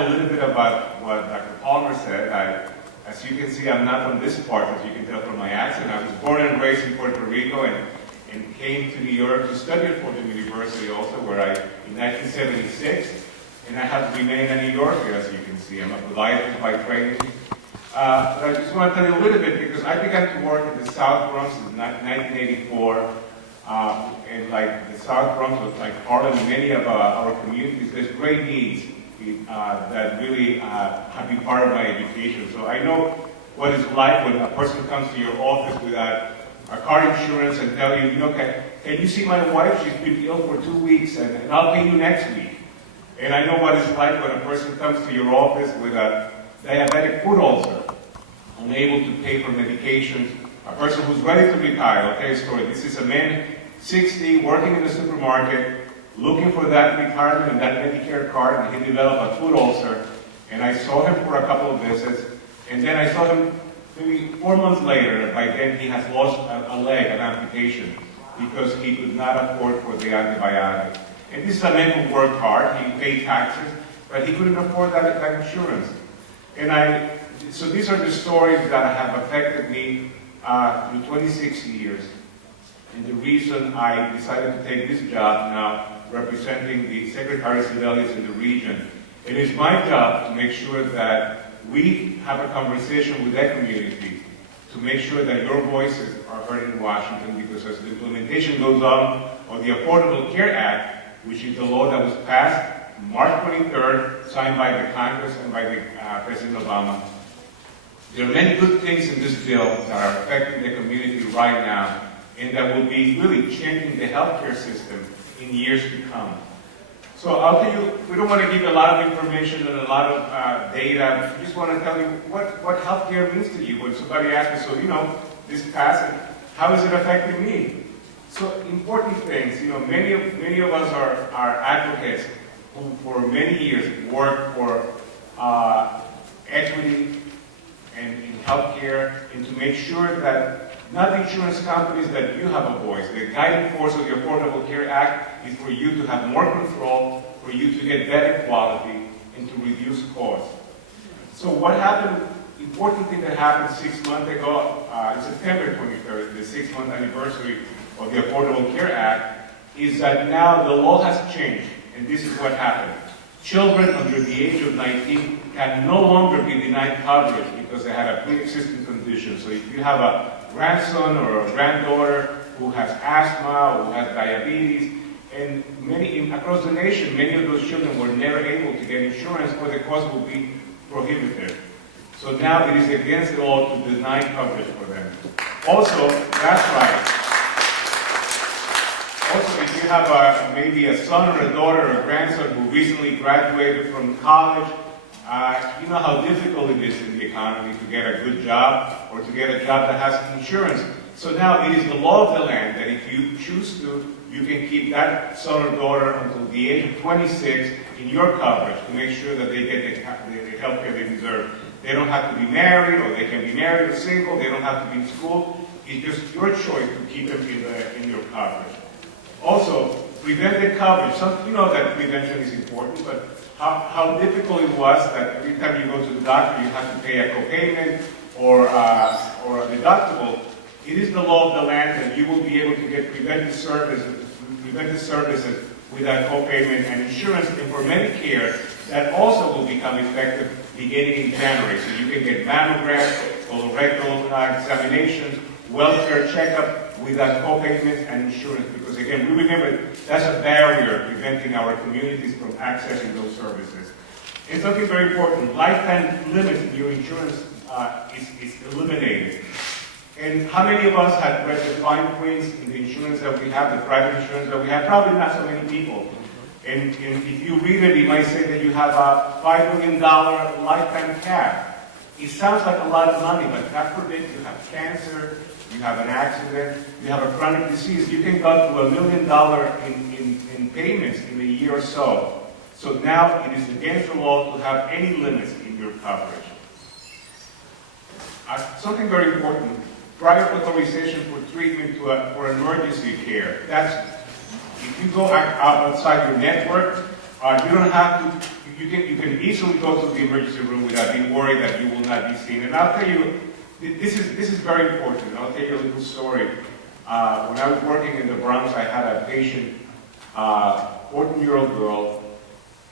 add a little bit about what Dr. Palmer said. As you can see, I'm not from this part, as you can tell from my accent. I was born and raised in Puerto Rico and came to New York to study at Fordham University also, where in 1976, and I have remained a New Yorker, as you can see. I'm a podiatrist by training. But I just want to tell you a little bit, because I began to work in the South Bronx in 1984, and like the South Bronx, like Harlem and many of our communities, there's great needs that really have been part of my education. So I know what it's like when a person comes to your office without a car insurance and tell you, can you see my wife? She's been ill for 2 weeks and I'll pay you next week. And I know what it's like when a person comes to your office with a diabetic foot ulcer, unable to pay for medications, a person who's ready to retire. I'll tell you a story. This is a man, 60, working in the supermarket, looking for that retirement and that Medicare card, and he developed a foot ulcer. And I saw him for a couple of visits, and then I saw him maybe 4 months later. By then he has lost a leg, an amputation, because he could not afford for the antibiotic. And this is a man who worked hard, he paid taxes, but he couldn't afford that insurance. And so these are the stories that have affected me through 26 years. And the reason I decided to take this job now, representing the Secretary Civilians in the region. It is my job to make sure that we have a conversation with that community to make sure that your voices are heard in Washington, because as the implementation goes on of the Affordable Care Act, which is the law that was passed March 23rd, signed by the Congress and by the President Obama. There are many good things in this bill that are affecting the community right now, and that will be really changing the healthcare system in years to come. So I'll tell you, we don't want to give a lot of information and a lot of data. We just want to tell you what healthcare means to you. When somebody asks me, so this passage, how is it affecting me? So important things, many of us are advocates who for many years worked for equity and in healthcare, and to make sure that not the insurance companies, that you have a voice. The guiding force of the Affordable Care Act is for you to have more control, for you to get better quality, and to reduce costs. So what happened, important thing that happened 6 months ago, September 23rd, the 6-month anniversary of the Affordable Care Act, is that now the law has changed, and this is what happened. Children under the age of 19 can no longer be denied coverage because they had a pre-existing condition. So if you have a grandson or a granddaughter who has asthma or who has diabetes, and across the nation, many of those children were never able to get insurance, or the cost will be prohibitive. So now it is against the law to deny coverage for them. Also, that's right. Also, if you have maybe a son or a daughter or a grandson who recently graduated from college, you know how difficult it is in the economy to get a good job or to get a job that has insurance. So now it is the law of the land that if you choose to, you can keep that son or daughter until the age of 26 in your coverage to make sure that they get the health care they deserve. They don't have to be married, or they can be married or single. They don't have to be in school. It's just your choice to keep them in your coverage. Also, preventive coverage. You know that prevention is important, but how difficult it was that every time you go to the doctor, you have to pay a copayment or a deductible. It is the law of the land that you will be able to get preventive services without copayment and insurance. And for Medicare, that also will become effective beginning in January. So you can get mammograms, colorectal examinations, welfare checkup without copayments and insurance. Because again, we remember that's a barrier preventing our communities from accessing those services. And something very important, lifetime limits in your insurance is eliminated. And how many of us have read the fine prints in the insurance that we have, the private insurance that we have? Probably not so many people. And if you read it, it might say that you have a $5 million lifetime cap. It sounds like a lot of money, but God forbid you have cancer, you have an accident, you have a chronic disease. You can go to $1 million in payments in a year or so. So now it is against the law to have any limits in your coverage. Something very important. Prior authorization for treatment for emergency care. That's, if you go outside your network, you you can easily go to the emergency room without being worried that you will not be seen. And I'll tell you, this is very important. I'll tell you a little story. When I was working in the Bronx, I had a patient, 14-year-old girl,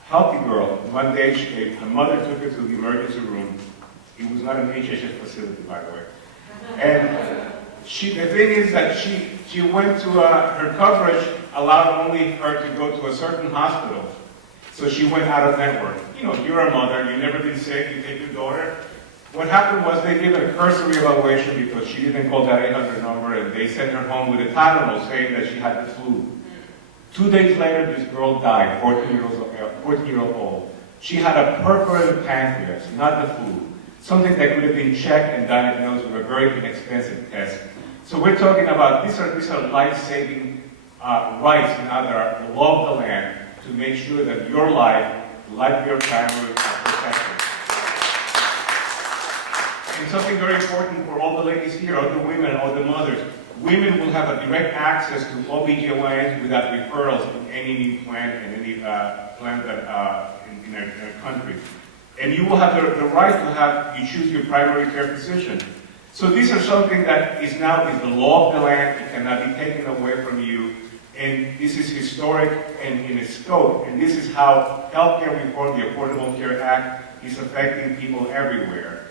healthy girl. One day, her mother took her to the emergency room. It was not an HSS facility, by the way. And the thing is that she went to, her coverage allowed only her to go to a certain hospital. So she went out of network. You know, you're a mother, you've never been sick, you take your daughter. What happened was they gave her a cursory evaluation because she didn't call that 800 number, and they sent her home with a Tylenol saying that she had the flu. 2 days later, this girl died, 14-year-old old. She had a perforated pancreas, not the flu. Something that could have been checked and diagnosed with a very inexpensive test. So we're talking about, these are life-saving rights, in other the law of the land, to make sure that your life, the life of your family, are protected. And something very important for all the ladies here, all the women, all the mothers. Women will have a direct access to OBGYNs without referrals in any new plan and any plan that in our country. And you will have the right to have, you choose your primary care physician. So these are something that is now the law of the land. It cannot be taken away from you. And this is historic and in its scope. And this is how healthcare reform, the Affordable Care Act, is affecting people everywhere.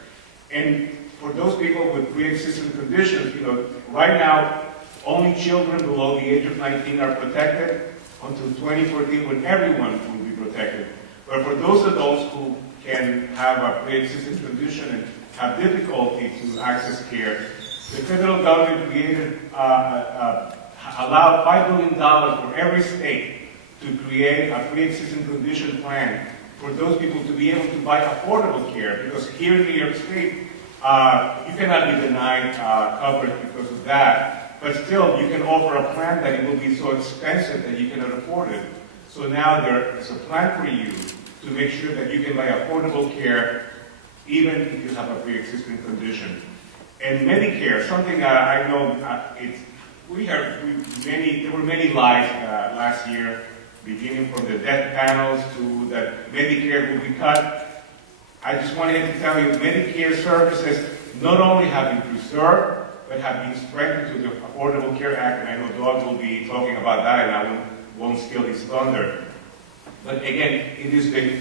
And for those people with pre-existing conditions, you know, right now, only children below the age of 19 are protected until 2014 when everyone will be protected. But for those adults who can have a pre-existing condition and have difficulty to access care, the federal government created, allowed $5 billion for every state to create a pre-existing condition plan for those people to be able to buy affordable care. Because here in New York State, you cannot be denied coverage because of that, but still you can offer a plan that it will be so expensive that you cannot afford it. So now there is a plan for you to make sure that you can buy affordable care even if you have a pre-existing condition. And Medicare, something I know, there were many lies last year, beginning from the death panels to that Medicare will be cut. I just wanted to tell you, Medicare services not only have been preserved, but have been strengthened to the Affordable Care Act, and I know Doug will be talking about that, and I won't steal his thunder. But again, it is the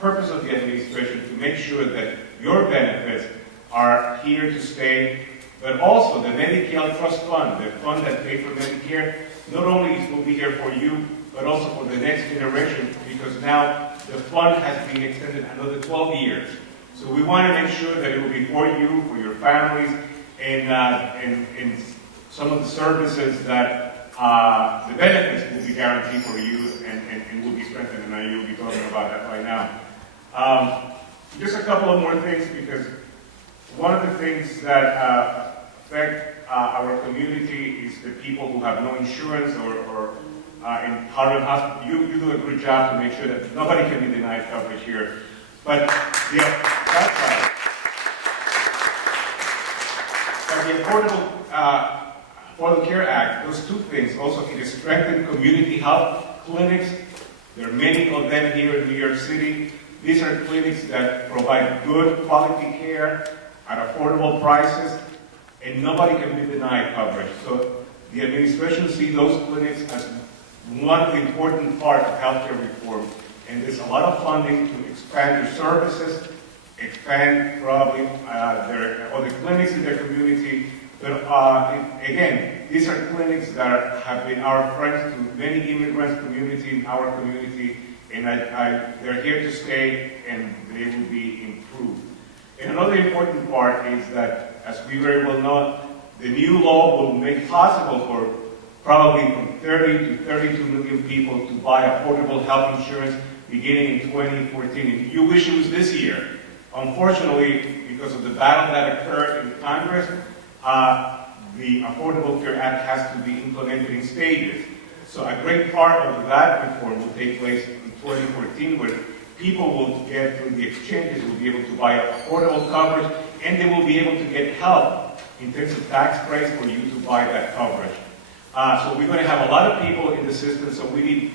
purpose of the administration to make sure that your benefits are here to stay, but also the Medicare Trust Fund, the fund that pays for Medicare, not only will be here for you, but also for the next generation, because now the fund has been extended another 12 years. So we want to make sure that it will be for you, for your families, and some of the services that the benefits will be guaranteed for you and will be strengthened, and you'll be talking about that right now. Just a couple of more things, because one of the things that affect our community is the people who have no insurance or in Harvard Hospital. You do a good job to make sure that nobody can be denied coverage here. But the Affordable Care Act, those two things, also it has strengthened community health clinics. There are many of them here in New York City. These are clinics that provide good quality care at affordable prices, and nobody can be denied coverage. So the administration sees those clinics as one important part of healthcare reform, and there's a lot of funding to expand their services, expand probably their other clinics in their community. But again, these are clinics that have been our friends to many immigrant community in our community, and they're here to stay, and they will be improved. And another important part is that, as we very well know, the new law will make possible for probably from 30 to 32 million people to buy affordable health insurance beginning in 2014. And you wish it was this year. Unfortunately, because of the battle that occurred in Congress, the Affordable Care Act has to be implemented in stages. So a great part of that reform will take place in 2014, where people will get through the exchanges, will be able to buy affordable coverage, and they will be able to get help in terms of tax breaks for you to buy that coverage. So we're going to have a lot of people in the system, so we need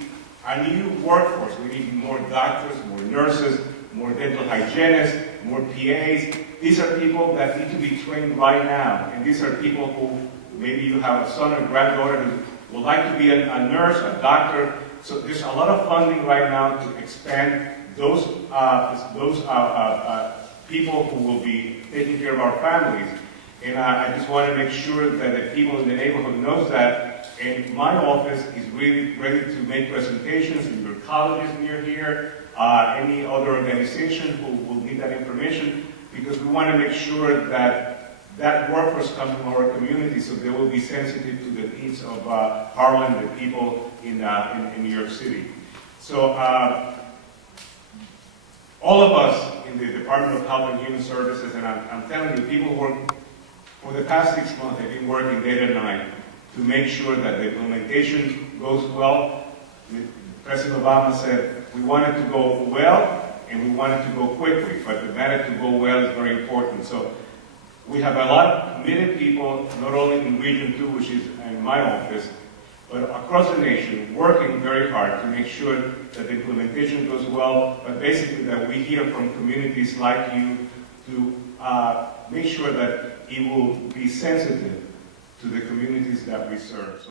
our new workforce. We need more doctors, more nurses, more dental hygienists, more PAs. These are people that need to be trained right now. And these are people who, maybe you have a son or granddaughter who would like to be a nurse, a doctor. So there's a lot of funding right now to expand those people who will be taking care of our families. And I just want to make sure that the people in the neighborhood knows that. And my office is really ready to make presentations in your colleges near here, any other organization who will need that information, because we want to make sure that that workforce comes from our community, so they will be sensitive to the needs of Harlem, the people in New York City. So all of us in the Department of Health and Human Services, and I'm telling you, people work, for the past 6 months, they've been working day and night to make sure that the implementation goes well. President Obama said we want it to go well and we want it to go quickly, but the matter to go well is very important. So we have a lot of committed people, not only in Region 2, which is in my office, but across the nation, working very hard to make sure that the implementation goes well, but basically that we hear from communities like you to make sure that it will be sensitive to the communities that we serve.